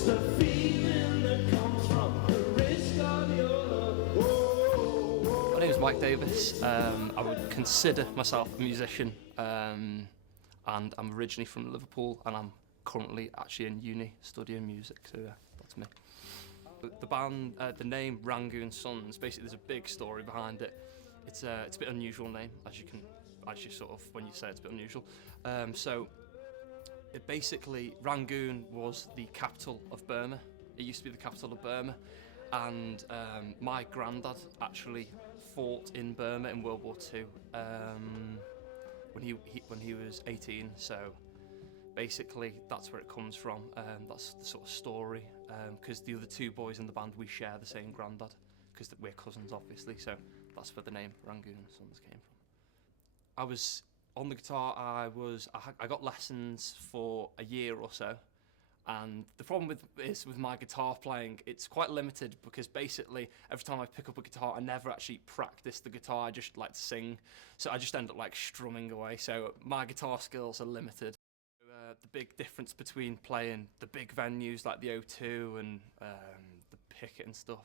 It's the feeling that comes from the risk of your love. Whoa, whoa. My name is Mike Davis. I would consider myself a musician, and I'm originally from Liverpool, and I'm currently actually in uni studying music, so yeah, that's me. The band, the name Rangoon Sons, basically there's a big story behind it. It's a bit unusual name, as you sort of, when you say it's a bit unusual. So it basically, Rangoon was the capital of Burma. It used to be the capital of Burma, and my granddad actually fought in Burma in World War II when he was 18. So basically, that's where it comes from. That's the sort of story. Because the other two boys in the band, we share the same granddad, because we're cousins, obviously. So that's where the name Rangoon Sons came from. I was on the guitar. I got lessons for a year or so, and the problem with my guitar playing, it's quite limited, because basically every time I pick up a guitar, I never actually practice the guitar. I just like to sing, so I just end up like strumming away. So my guitar skills are limited. The big difference between playing the big venues like the O2 and the Picket and stuff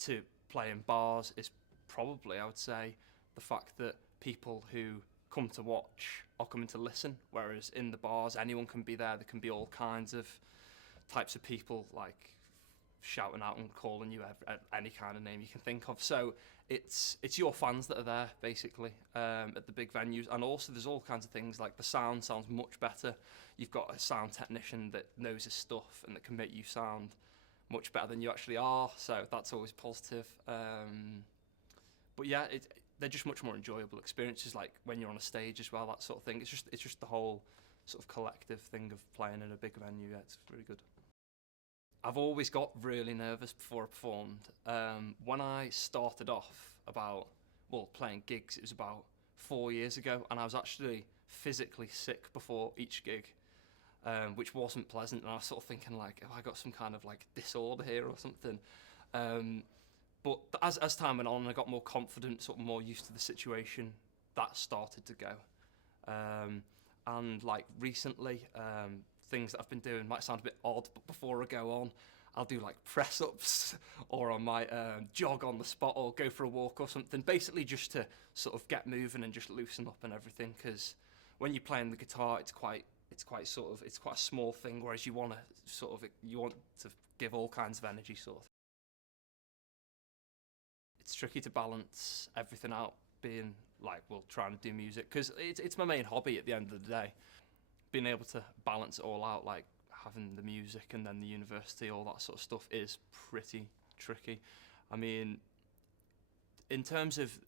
to playing bars is probably, I would say, the fact that people who come to watch are coming to listen, whereas in the bars anyone can be there. There can be all kinds of types of people, like shouting out and calling you any kind of name you can think of. So it's your fans that are there, basically, at the big venues. And also there's all kinds of things, like the sound sounds much better. You've got a sound technician that knows his stuff and that can make you sound much better than you actually are, so that's always positive. But yeah, they're just much more enjoyable experiences, like when you're on a stage as well, that sort of thing. It's just the whole sort of collective thing of playing in a big venue. Yeah, it's really good. I've always got really nervous before I performed. When I started off playing gigs, it was about 4 years ago, and I was actually physically sick before each gig, which wasn't pleasant. And I was sort of thinking, like, have I got some kind of like disorder here or something? But as time went on and I got more confident, sort of more used to the situation, that started to go. And like recently, things that I've been doing might sound a bit odd, but before I go on, I'll do like press-ups, or I might jog on the spot or go for a walk or something, basically just to sort of get moving and just loosen up and everything, because when you're playing the guitar, it's quite a small thing, whereas you want to give all kinds of energy, sort of. It's tricky to balance everything out, being like, trying to do music, because it's my main hobby at the end of the day. Being able to balance it all out, like having the music and then the university, all that sort of stuff, is pretty tricky. I mean, in terms of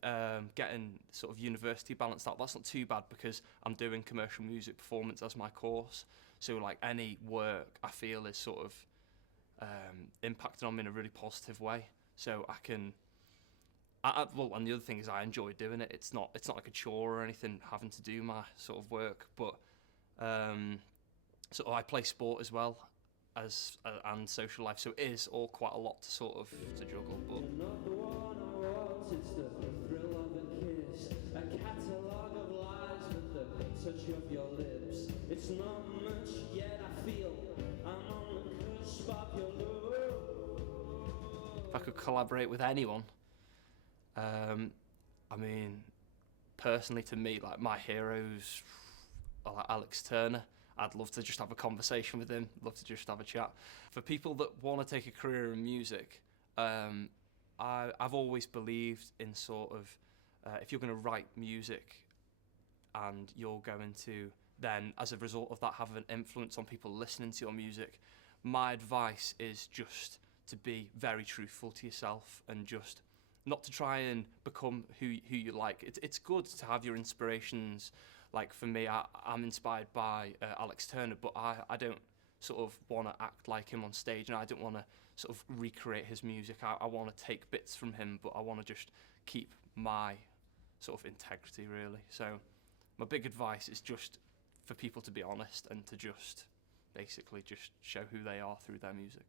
getting sort of university balanced out, that's not too bad, because I'm doing commercial music performance as my course. So like any work I feel is sort of impacting on me in a really positive way. So I can. And the other thing is I enjoy doing it. It's not like a chore or anything, having to do my sort of work. But so I play sport as well and social life. So it is all quite a lot to juggle. But You're not the one I want, it's the thrill of a kiss, a catalogue of lies with the touch of your lips. It's not much, yet I feel I'm on the cusp of your love. if I could collaborate with anyone, I mean, personally, to me, like my heroes are like Alex Turner. I'd love to just have a conversation with him, love to just have a chat. For people that want to take a career in music, I've always believed in sort of, if you're going to write music and you're going to then, as a result of that, have an influence on people listening to your music, my advice is just to be very truthful to yourself and just not to try and become who you like. It's good to have your inspirations. Like for me, I'm inspired by Alex Turner, but I don't sort of want to act like him on stage, and I don't want to sort of recreate his music. I want to take bits from him, but I want to just keep my sort of integrity, really. So my big advice is just for people to be honest and to just basically just show who they are through their music.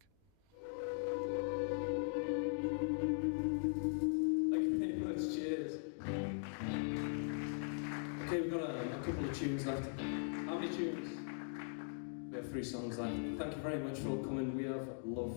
Okay, we've got a couple of tunes left. How many tunes? We have 3 songs left. Thank you very much for all coming. We have loved